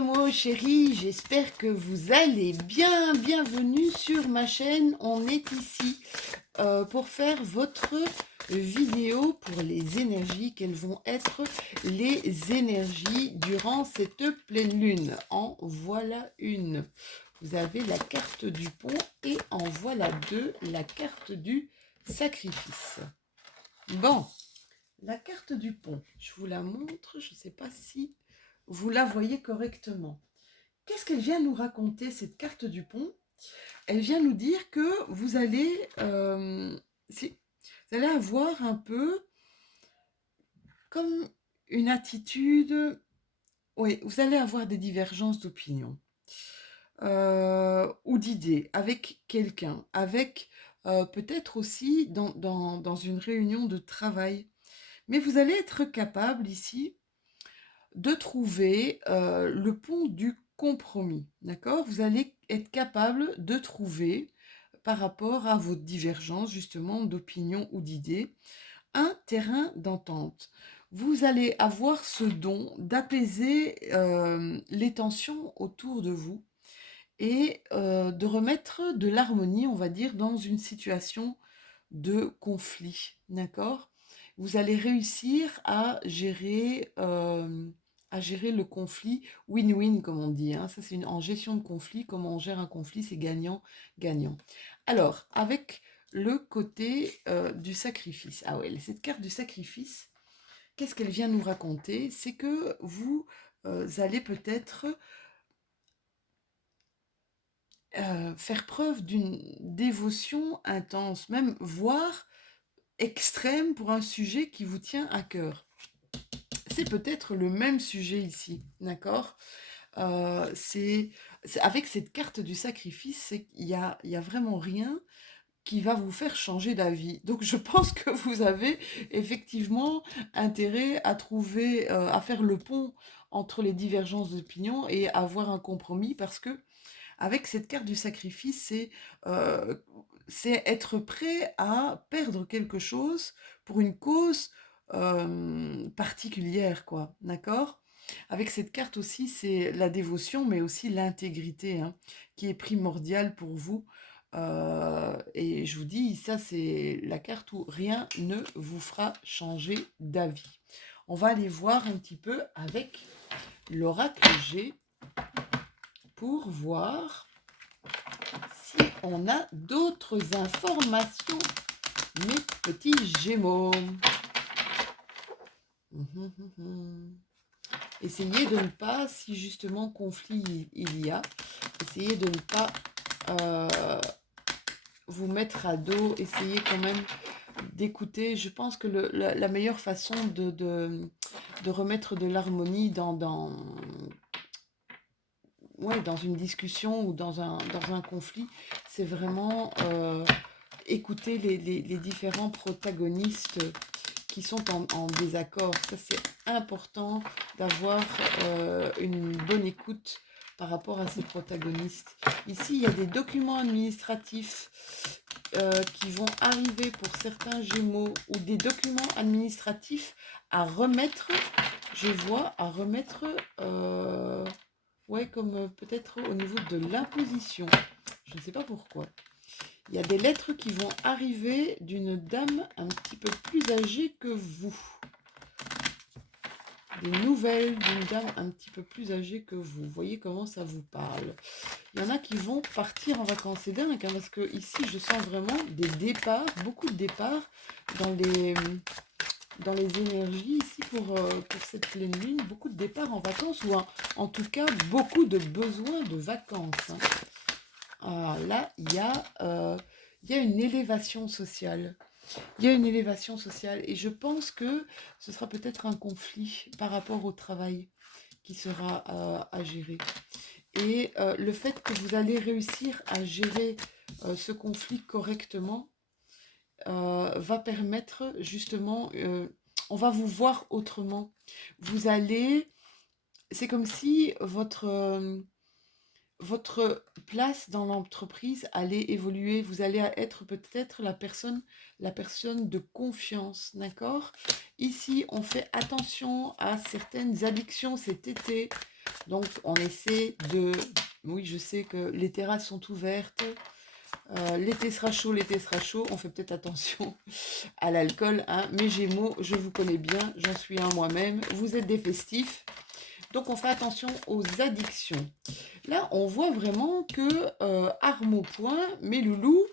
Gémeaux chéris, j'espère que vous allez bien. Bienvenue sur ma chaîne. On est ici pour faire votre vidéo pour les énergies. Quelles vont être les énergies durant cette pleine lune? En voilà une. Vous avez la carte du pont et en voilà deux, la carte du sacrifice. Bon, la carte du pont, je vous la montre. Je ne sais pas si vous la voyez correctement. Qu'est-ce qu'elle vient nous raconter, cette carte du pont? Elle vient nous dire que vous allez avoir un peu comme une attitude, oui, vous allez avoir des divergences d'opinion ou d'idées avec quelqu'un, avec peut-être aussi dans une réunion de travail. Mais vous allez être capable ici de trouver le pont du compromis, d'accord? Vous allez être capable de trouver, par rapport à votre divergence justement d'opinion ou d'idées, un terrain d'entente. Vous allez avoir ce don d'apaiser les tensions autour de vous et de remettre de l'harmonie, on va dire, dans une situation de conflit, d'accord? Vous allez réussir à gérer le conflit win-win, comme on dit, hein. Ça, c'est en gestion de conflit. Comment on gère un conflit, c'est gagnant-gagnant. Alors, avec le côté du sacrifice. Ah ouais, cette carte du sacrifice, qu'est-ce qu'elle vient nous raconter? C'est que vous allez peut-être faire preuve d'une dévotion intense, même voire extrême pour un sujet qui vous tient à cœur. C'est peut-être le même sujet ici, d'accord? Avec cette carte du sacrifice, il y a vraiment rien qui va vous faire changer d'avis. Donc je pense que vous avez effectivement intérêt à trouver, à faire le pont entre les divergences d'opinion et avoir un compromis, parce que avec cette carte du sacrifice, c'est être prêt à perdre quelque chose pour une cause particulière, quoi, d'accord? Avec cette carte aussi, c'est la dévotion, mais aussi l'intégrité, hein, qui est primordiale pour vous. Et je vous dis, ça, c'est la carte où rien ne vous fera changer d'avis. On va aller voir un petit peu avec l'oracle G pour voir si on a d'autres informations, mes petits Gémeaux. Essayez de ne pas, si justement conflit il y a, essayez de ne pas vous mettre à dos, essayez quand même d'écouter. Je pense que la meilleure façon de remettre de l'harmonie dans une discussion ou dans un conflit, c'est vraiment écouter les différents protagonistes qui sont en désaccord. Ça, c'est important d'avoir une bonne écoute par rapport à ces protagonistes. Ici, il y a des documents administratifs qui vont arriver pour certains Gémeaux, ou des documents administratifs à remettre, je vois, à remettre, ouais, comme peut-être au niveau de l'imposition. Je ne sais pas pourquoi. Il y a des lettres qui vont arriver d'une dame un petit peu plus âgée que vous. Des nouvelles d'une dame un petit peu plus âgée que vous. Vous voyez comment ça vous parle. Il y en a qui vont partir en vacances. C'est dingue, hein, parce que ici, je sens vraiment des départs, beaucoup de départs dans les énergies ici pour cette pleine lune. Beaucoup de départs en vacances, ou en tout cas, beaucoup de besoins de vacances, hein. Alors là, il y a une élévation sociale. Il y a une élévation sociale et je pense que ce sera peut-être un conflit par rapport au travail qui sera à gérer. Et le fait que vous allez réussir à gérer ce conflit correctement va permettre justement, on va vous voir autrement. Vous allez, c'est comme si votre place dans l'entreprise allait évoluer. Vous allez être peut-être la personne de confiance, d'accord? Ici, on fait attention à certaines addictions cet été. Donc, on essaie de... Oui, je sais que les terrasses sont ouvertes. L'été sera chaud, l'été sera chaud. On fait peut-être attention à l'alcool, hein. Mes Gémeaux, je vous connais bien, j'en suis un moi-même. Vous êtes des festifs. Donc, on fait attention aux addictions. Là, on voit vraiment que arme au point, mes loulous,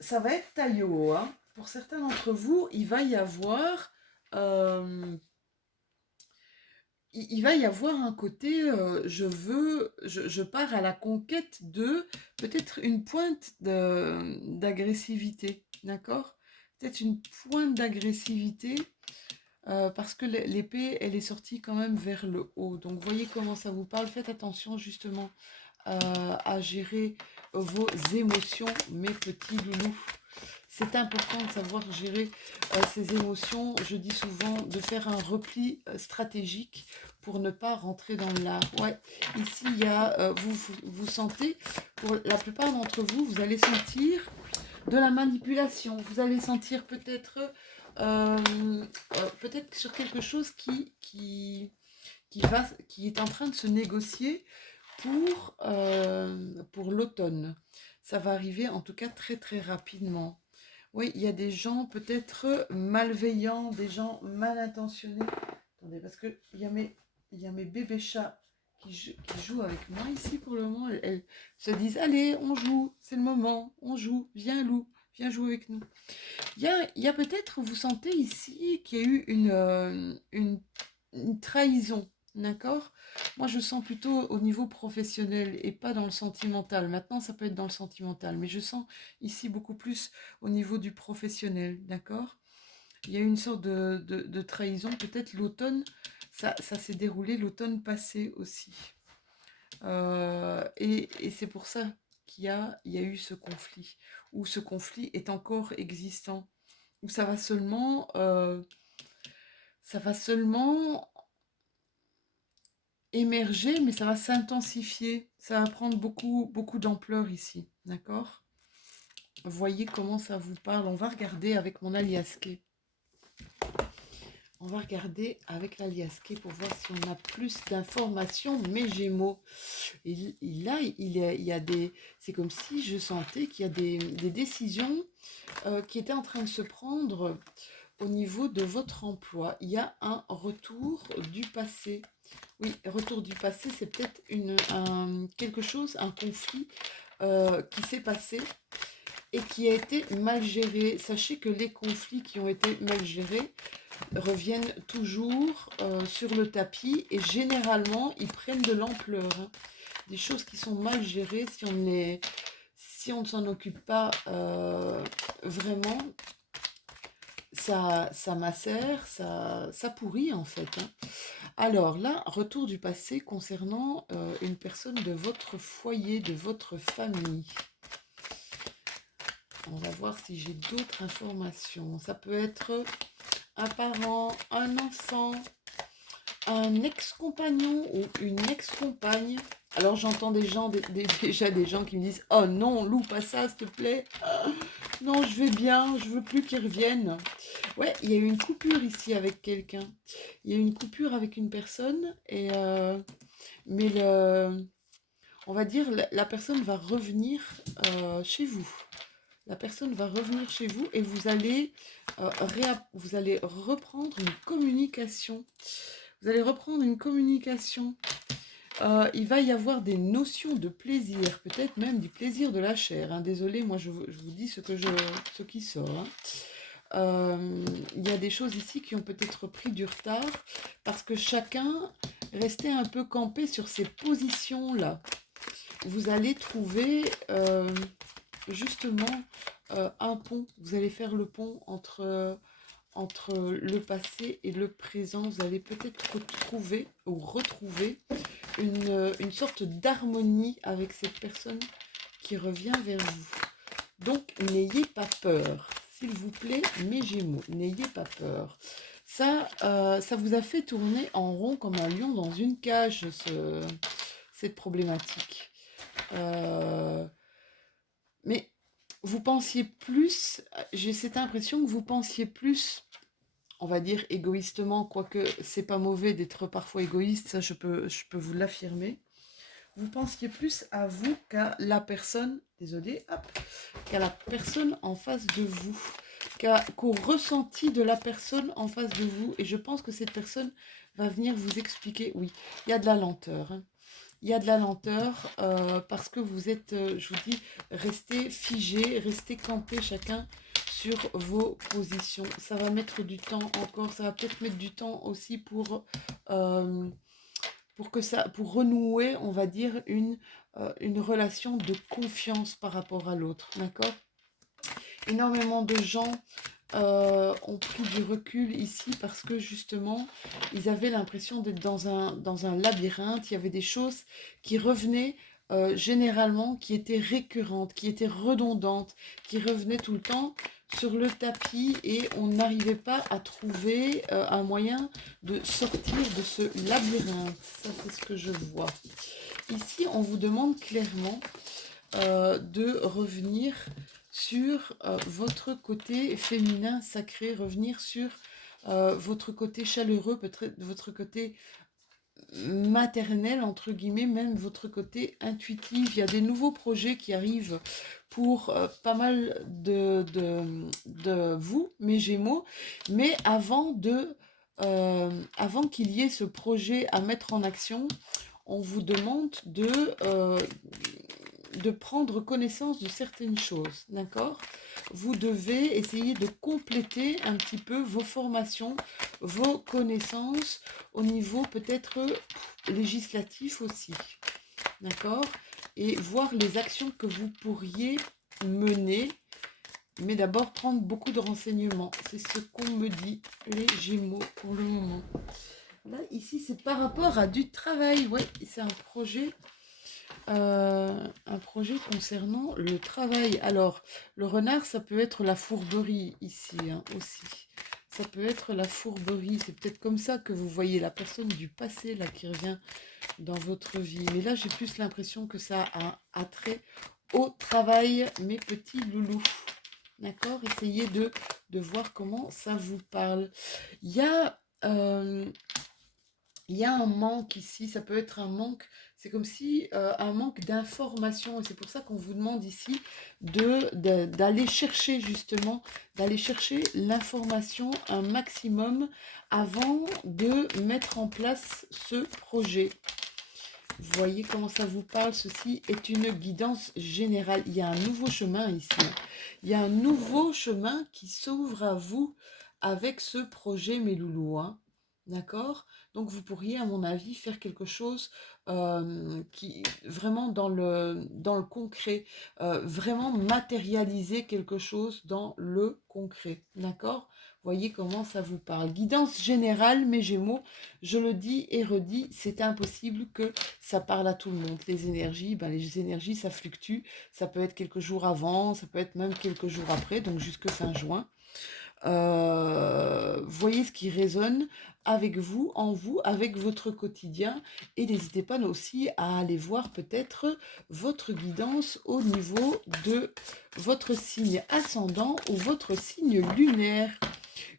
ça va être taillot, hein. Pour certains d'entre vous, il va y avoir... euh, il va y avoir un côté, je pars à la conquête de peut-être une pointe d'agressivité, d'accord? Peut-être une pointe d'agressivité, parce que l'épée, elle est sortie quand même vers le haut. Donc, voyez comment ça vous parle. Faites attention justement à gérer vos émotions, mes petits loulous. C'est important de savoir gérer ses émotions. Je dis souvent de faire un repli stratégique pour ne pas rentrer dans l'art. Ouais, ici, il y a, vous sentez, pour la plupart d'entre vous, vous allez sentir de la manipulation. Vous allez sentir peut-être sur quelque chose qui est en train de se négocier pour l'automne. Ça va arriver en tout cas très très rapidement. Oui, il y a des gens peut-être malveillants, des gens mal intentionnés. Attendez, parce que il y a mes bébés chats qui jouent avec moi ici pour le moment. Elles se disent, allez, on joue, c'est le moment, on joue, viens loup, viens jouer avec nous. Il y a peut-être, vous sentez ici qu'il y a eu une trahison, d'accord? Moi, je sens plutôt au niveau professionnel et pas dans le sentimental. Maintenant, ça peut être dans le sentimental, mais je sens ici beaucoup plus au niveau du professionnel, d'accord? Il y a eu une sorte de trahison. Peut-être l'automne, ça s'est déroulé l'automne passé aussi. Et c'est pour ça il y a eu ce conflit, où ce conflit est encore existant, où ça va seulement émerger, mais ça va s'intensifier. Ça va prendre beaucoup, beaucoup d'ampleur ici, d'accord? Voyez comment ça vous parle. On va regarder avec mon aliasqué. On va regarder avec l'aliasqué pour voir si on a plus d'informations. Mes Gémeaux, là, il y a des... C'est comme si je sentais qu'il y a des décisions qui étaient en train de se prendre au niveau de votre emploi. Il y a un retour du passé. Oui, retour du passé, c'est peut-être quelque chose, un conflit qui s'est passé et qui a été mal géré. Sachez que les conflits qui ont été mal gérés reviennent toujours sur le tapis et généralement, ils prennent de l'ampleur, hein. Des choses qui sont mal gérées, si on ne s'en occupe pas vraiment, ça macère, ça pourrit en fait, hein. Alors là, retour du passé concernant une personne de votre foyer, de votre famille. On va voir si j'ai d'autres informations. Ça peut être un parent, un enfant, un ex-compagnon ou une ex-compagne. Alors j'entends déjà des gens qui me disent « Oh non, loue pas ça, s'il te plaît. Non, je vais bien, je veux plus qu'il revienne. » Ouais, il y a eu une coupure ici avec quelqu'un. Il y a eu une coupure avec une personne, mais on va dire la personne va revenir chez vous. La personne va revenir chez vous et vous allez reprendre une communication. Vous allez reprendre une communication. Il va y avoir des notions de plaisir, peut-être même du plaisir de la chair, hein. Désolée, moi je vous dis ce qui sort, hein. Il y a des choses ici qui ont peut-être pris du retard parce que chacun restait un peu campé sur ces positions-là. Vous allez trouver justement un pont. Vous allez faire le pont entre le passé et le présent. Vous allez peut-être retrouver une sorte d'harmonie avec cette personne qui revient vers vous. Donc, n'ayez pas peur. S'il vous plaît, mes Gémeaux, n'ayez pas peur. Ça vous a fait tourner en rond comme un lion dans une cage, cette problématique. Mais vous pensiez plus, j'ai cette impression que vous pensiez plus on va dire égoïstement, quoique c'est pas mauvais d'être parfois égoïste, ça je peux vous l'affirmer. Vous pensiez plus à vous qu'à la personne, désolé, hop, qu'à la personne en face de vous, qu'au ressenti de la personne en face de vous. Et je pense que cette personne va venir vous expliquer, oui, il y a de la lenteur, hein. Il y a de la lenteur parce que vous êtes, je vous dis, restés figés, restés campés chacun sur vos positions. Ça va mettre du temps encore, ça va peut-être mettre du temps aussi euh, pour renouer, on va dire, une relation de confiance par rapport à l'autre. D'accord? Énormément de gens ont pris du recul ici parce que justement, ils avaient l'impression d'être dans un labyrinthe. Il y avait des choses qui revenaient généralement, qui étaient récurrentes, qui étaient redondantes, qui revenaient tout le temps sur le tapis et on n'arrivait pas à trouver un moyen de sortir de ce labyrinthe. Ça, c'est ce que je vois. Ici, on vous demande clairement de revenir sur votre côté féminin sacré, revenir sur votre côté chaleureux, peut-être votre côté maternel, entre guillemets, même votre côté intuitif. Il y a des nouveaux projets qui arrivent pour pas mal de vous, mes Gémeaux, mais avant qu'il y ait ce projet à mettre en action, on vous demande de prendre connaissance de certaines choses, d'accord? Vous devez essayer de compléter un petit peu vos formations, vos connaissances au niveau peut-être législatif aussi, d'accord? Et voir les actions que vous pourriez mener, mais d'abord prendre beaucoup de renseignements. C'est ce qu'on me dit, les Gémeaux, pour le moment. Là, ici, c'est par rapport à du travail. Oui, c'est un projet concernant le travail. Alors, le renard, ça peut être la fourberie ici hein, aussi. Ça peut être la fourberie. C'est peut-être comme ça que vous voyez la personne du passé là qui revient dans votre vie. Mais là, j'ai plus l'impression que ça a trait au travail, mes petits loulous. D'accord? Essayez de voir comment ça vous parle. Il y a... il y a un manque ici, ça peut être un manque, c'est comme si un manque d'information, et c'est pour ça qu'on vous demande ici d'aller chercher justement, d'aller chercher l'information un maximum avant de mettre en place ce projet. Vous voyez comment ça vous parle, ceci est une guidance générale. Il y a un nouveau chemin ici, hein. Il y a un nouveau chemin qui s'ouvre à vous avec ce projet, mes loulous, hein. D'accord? Donc vous pourriez, à mon avis, faire quelque chose qui vraiment dans le concret, vraiment matérialiser quelque chose dans le concret. D'accord? Voyez comment ça vous parle. Guidance générale, mes Gémeaux, je le dis et redis, c'est impossible que ça parle à tout le monde. Les énergies, ça fluctue. Ça peut être quelques jours avant, ça peut être même quelques jours après, donc jusque fin juin. Voyez ce qui résonne avec vous, en vous, avec votre quotidien. Et n'hésitez pas aussi à aller voir peut-être votre guidance au niveau de votre signe ascendant ou votre signe lunaire.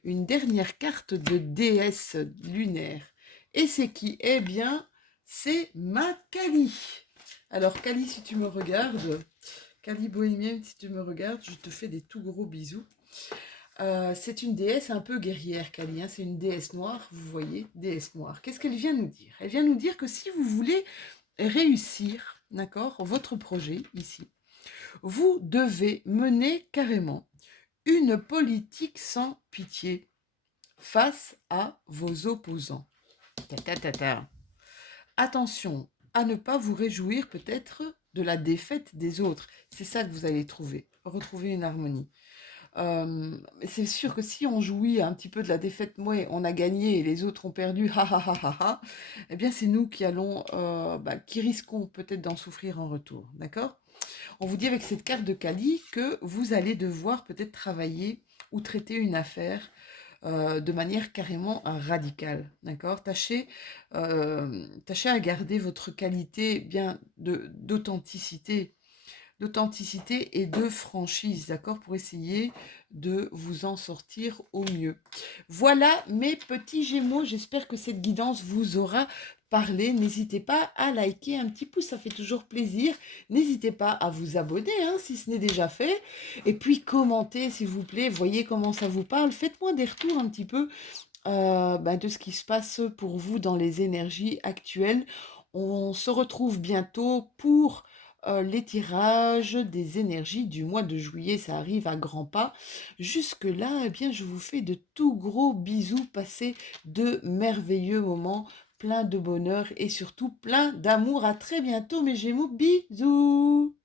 Une dernière carte de déesse lunaire. Et c'est qui? Eh bien, c'est ma Kali. Alors, Kali, si tu me regardes, Kali bohémienne, si tu me regardes, je te fais des tout gros bisous. C'est une déesse un peu guerrière, Kali, hein. C'est une déesse noire, vous voyez, déesse noire. Qu'est-ce qu'elle vient nous dire? Elle vient nous dire que si vous voulez réussir, d'accord, votre projet ici, vous devez mener carrément une politique sans pitié face à vos opposants. Attention à ne pas vous réjouir peut-être de la défaite des autres. C'est ça que vous allez retrouver une harmonie. C'est sûr que si on jouit un petit peu de la défaite, moi, on a gagné et les autres ont perdu, ha ha ha ha ha, eh bien c'est nous qui risquons peut-être d'en souffrir en retour, d'accord? On vous dit avec cette carte de Kali que vous allez devoir peut-être travailler ou traiter une affaire de manière carrément radicale, d'accord? Tâchez à garder votre qualité bien d'authenticité d'authenticité et de franchise, d'accord, pour essayer de vous en sortir au mieux. Voilà mes petits Gémeaux, j'espère que cette guidance vous aura parlé. N'hésitez pas à liker, un petit pouce, ça fait toujours plaisir. N'hésitez pas à vous abonner hein, si ce n'est déjà fait. Et puis commentez s'il vous plaît, voyez comment ça vous parle. Faites-moi des retours un petit peu de ce qui se passe pour vous dans les énergies actuelles. On se retrouve bientôt pour les tirages des énergies du mois de juillet. Ça arrive à grands pas. Jusque-là, eh bien, je vous fais de tout gros bisous. Passez de merveilleux moments, plein de bonheur et surtout plein d'amour. À très bientôt, mes Gémeaux. Bisous!